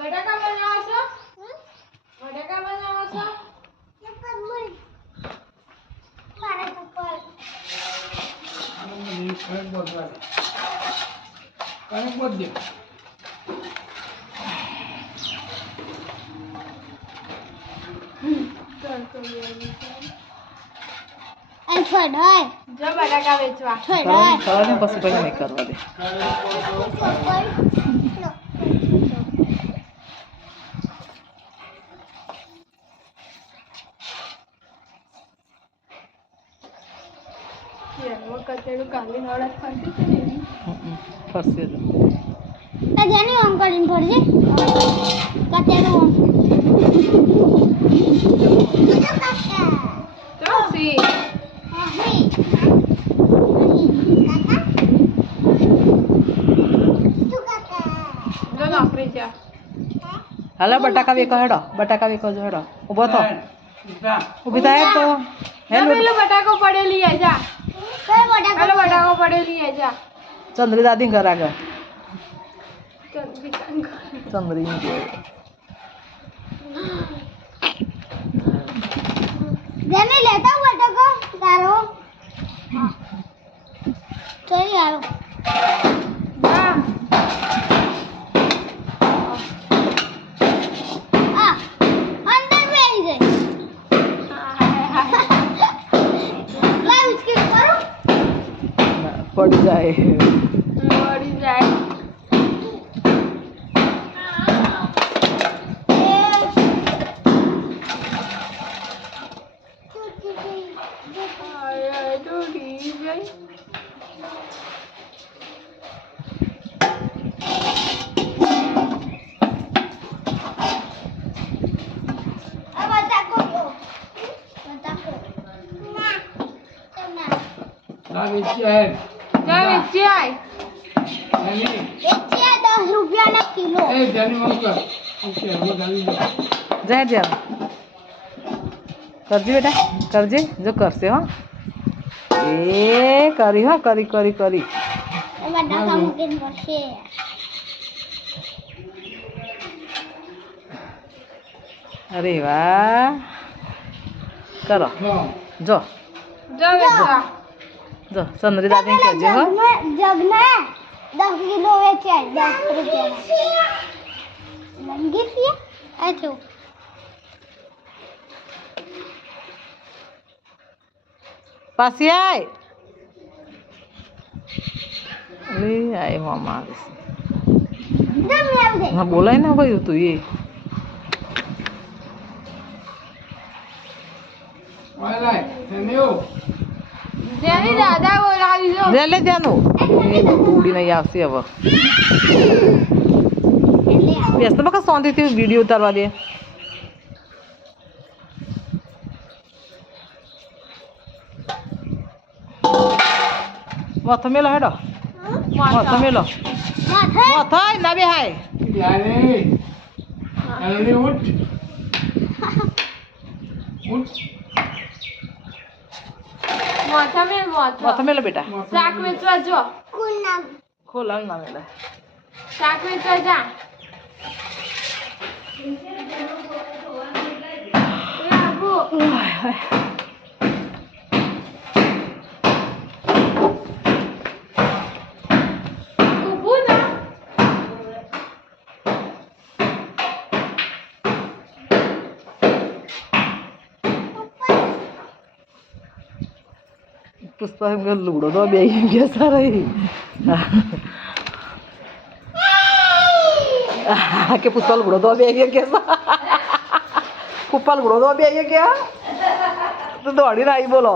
બટાકા બનાવો છો? બટાકા બનાવો છો? જો બટાકા વેચવા ને પછી કઈ નહીં કરવા દે. કચેડું કાલી નવડા ફરતી છે ને ફરશે જાની ઓમ કરીને ફરજે કચેડું ઓમ ચોસી જો નોકરી જા હાલો બટાકા વેકો હેડો બટાકા વેકો જો હેડો ઊભો થો ઊભી થાય તો પેલો બટાકો પડેલી હે જા પેલો બટાકો પડેલી હે જા ચંદ્રી દાદી ઘર આગળ ચંદ્રિકા ચંદ્રી જેને લેતા બટાકો તારો ચલી આવો જા આ અંદર બેસી જાય લાવ સ્કીપ કરો પડી જાય પડી જાય ડૂબી જાય આ બટાકો લો બટાકો ના ના જા વેચી આય વેચ્યા 10 રૂપિયાના કિલો જાય જાય કરજે બેટા કરજે જો કરશે હો એ કરી હો કરી કરી કરી બટાકા મૂકીને પડશે અરે વાહ કરો જો જો વેચવા જો ચંદ્રી દાદી કહેજે હો જગમાં 10 કિલો વેચ્યા 10 રૂપિયાના મંગી છે આ જો પાછી આય અરે આય મામા આવે છે જમી આવ દે હા બોલાય ને ભાઈ તું એ જેની દાદા બોલાવી દો લે લે જાનું એ બધું ઉડી નહીં આવશે હવે બેસ તો બકા શાંતિથી વિડીયો ઉતારવા દે માથો મેલો હેડો માથો મેલો માથો ના બે હાય માથો મેલો બેટા શાક વેચવા જો કુલ નામ ખોલાવ ના મેલા શાક વેચવા જા એ આબુ ઊભું ના પુષ્પા એમ કે લુગડો તો બે ગયા સારા કે પુષ્પા લુગડો તો બે ગયા પુષ્પા લુગડો તો બે ગયા તો દોડીને આવી બોલો